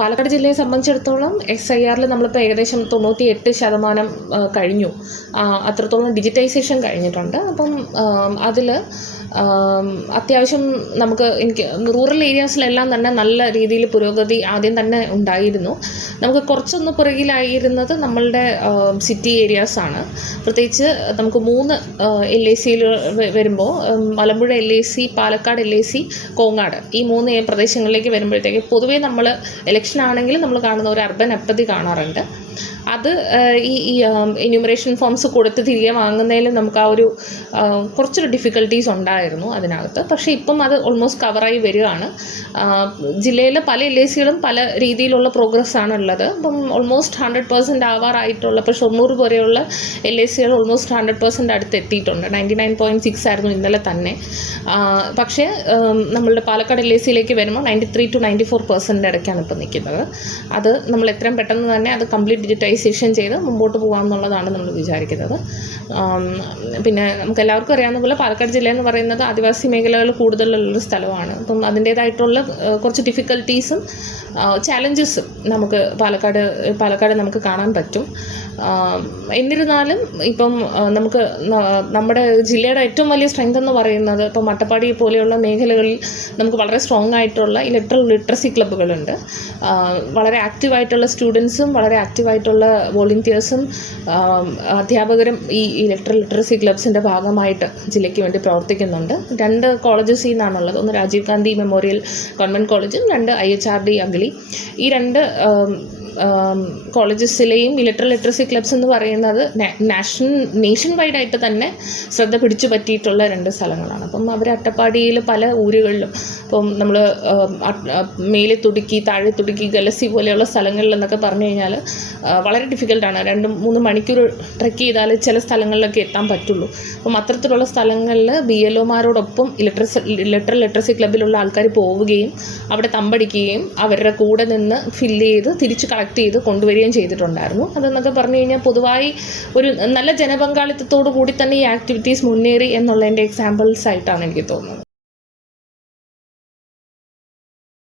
പാലക്കാട് ജില്ലയെ സംബന്ധിച്ചിടത്തോളം SIR നമ്മളിപ്പോൾ ഏകദേശം 98% കഴിഞ്ഞു. അത്രത്തോളം ഡിജിറ്റൈസേഷൻ കഴിഞ്ഞിട്ടുണ്ട്. അപ്പം അതിൽ അത്യാവശ്യം എനിക്ക് റൂറൽ ഏരിയാസിലെല്ലാം തന്നെ നല്ല രീതിയിൽ പുരോഗതി ആദ്യം തന്നെ ഉണ്ടായിരുന്നു. നമുക്ക് കുറച്ചൊന്ന് പുറകിലായിരുന്നത് നമ്മളുടെ സിറ്റി ഏരിയാസാണ്. പ്രത്യേകിച്ച് നമുക്ക് 3 LACയിൽ വരുമ്പോൾ മലമ്പുഴ LAC, പാലക്കാട് LAC, കോങ്ങാട്, ഈ 3 പ്രദേശങ്ങളിലേക്ക് വരുമ്പോഴത്തേക്ക് പൊതുവേ നമ്മൾ ഇലക്ഷൻ ആണെങ്കിലും നമ്മൾ കാണുന്ന ഒരു അർബൻ അപ്പതി കാണാറുണ്ട്. അത് ഈ എന്യൂമറേഷൻ ഫോംസ് കൊടുത്ത് തിരികെ വാങ്ങുന്നതിൽ നമുക്ക് ആ ഒരു കുറച്ചൊരു ഡിഫിക്കൽട്ടീസ് ഉണ്ടായിരുന്നു അതിനകത്ത്. പക്ഷേ ഇപ്പം അത് ഓൾമോസ്റ്റ് കവറായി വരികയാണ്. ജില്ലയിലെ പല LACകളും പല രീതിയിലുള്ള പ്രോഗ്രസ്സാണ് ഉള്ളത്. അപ്പം ഓൾമോസ്റ്റ് 100% ആവാറായിട്ടുള്ള, ഇപ്പോൾ ഷൊർണൂർ പോലെയുള്ള LACകൾ ഓൾമോസ്റ്റ് 100% അടുത്ത് എത്തിയിട്ടുണ്ട്. 99.6 ആയിരുന്നു ഇന്നലെ തന്നെ. പക്ഷേ നമ്മളുടെ പാലക്കാട് LACയിലേക്ക് വരുമ്പോൾ 93 to 94% ഇടയ്ക്കാണ് ഇപ്പോൾ നിൽക്കുന്നത്. അത് നമ്മൾ എത്രയും പെട്ടെന്ന് തന്നെ അത് കംപ്ലീറ്റ് ഡിജിറ്റൈസേഷൻ ചെയ്ത് മുമ്പോട്ട് പോകാമെന്നുള്ളതാണ് നമ്മൾ വിചാരിക്കുന്നത്. പിന്നെ നമുക്ക് എല്ലാവർക്കും അറിയാവുന്ന പോലെ പാലക്കാട് ജില്ല എന്ന് പറയുന്നത് ആദിവാസി മേഖലകൾ കൂടുതലുള്ളൊരു സ്ഥലമാണ്. അപ്പം അതിൻ്റേതായിട്ടുള്ള കുറച്ച് ഡിഫിക്കൽട്ടീസും ചാലഞ്ചസും നമുക്ക് പാലക്കാട് നമുക്ക് കാണാൻ പറ്റും. എന്നിരുന്നാലും ഇപ്പം നമുക്ക് നമ്മുടെ ജില്ലയുടെ ഏറ്റവും വലിയ സ്ട്രെങ്ത് എന്ന് പറയുന്നത് ഇപ്പം അട്ടപ്പാടി പോലെയുള്ള മേഖലകളിൽ നമുക്ക് വളരെ സ്ട്രോങ് ആയിട്ടുള്ള ഇലക്ട്രൽ ലിറ്ററസി ക്ലബ്ബുകളുണ്ട്. വളരെ ആക്റ്റീവായിട്ടുള്ള സ്റ്റുഡൻസും വളരെ ആക്റ്റീവായിട്ടുള്ള വോളണ്ടിയേഴ്സും അധ്യാപകരും ഈ ഇലക്ട്രൽ ലിറ്ററസി ക്ലബ്സിൻ്റെ ഭാഗമായിട്ട് ജില്ലയ്ക്ക് വേണ്ടി പ്രവർത്തിക്കുന്നുണ്ട്. 2 കോളേജസിൽ നിന്നാണുള്ളത്. ഒന്ന് രാജീവ് ഗാന്ധി മെമ്മോറിയൽ ഗവൺമെൻറ് കോളേജും 2 IHRD അഗളി. ഈ 2 കോളേജസിലെയും ഇലക്ട്രൽ ലിറ്ററസി ക്ലബ്സ് എന്ന് പറയുന്നത് നേഷൻ വൈഡായിട്ട് തന്നെ ശ്രദ്ധ പിടിച്ചു പറ്റിയിട്ടുള്ള 2 സ്ഥലങ്ങളാണ്. അപ്പം അവർ അട്ടപ്പാടിയിൽ പല ഊരുകളിലും, ഇപ്പം നമ്മൾ മേലെ തുടുക്കി, താഴെ തുടുക്കി, ഗലസി പോലെയുള്ള സ്ഥലങ്ങളിൽ എന്നൊക്കെ പറഞ്ഞു കഴിഞ്ഞാൽ വളരെ ഡിഫിക്കൽട്ടാണ്. 2-3 മണിക്കൂർ ട്രെക്ക് ചെയ്താൽ ചില സ്ഥലങ്ങളിലൊക്കെ എത്താൻ പറ്റുള്ളൂ. അപ്പം അത്തരത്തിലുള്ള സ്ഥലങ്ങളിൽ BLOമാരോടൊപ്പം ഇലക്ട്രൽ ലിറ്ററസി ക്ലബ്ബിലുള്ള ആൾക്കാർ പോവുകയും അവിടെ തമ്പടിക്കുകയും അവരുടെ കൂടെ നിന്ന് ഫില്ല് ചെയ്ത് തിരിച്ച് കളക്ട് ചെയ്ത് കൊണ്ടുവരികയും ചെയ്തിട്ടുണ്ടായിരുന്നു. അതെന്നൊക്കെ പറഞ്ഞു കഴിഞ്ഞാൽ പൊതുവായി ഒരു നല്ല ജനപങ്കാളിത്തത്തോടു കൂടി തന്നെ ഈ ആക്ടിവിറ്റീസ് മുന്നേറി എന്നുള്ളതിൻ്റെ എക്സാമ്പിൾസ് ആയിട്ടാണ് എനിക്ക് തോന്നുന്നത്.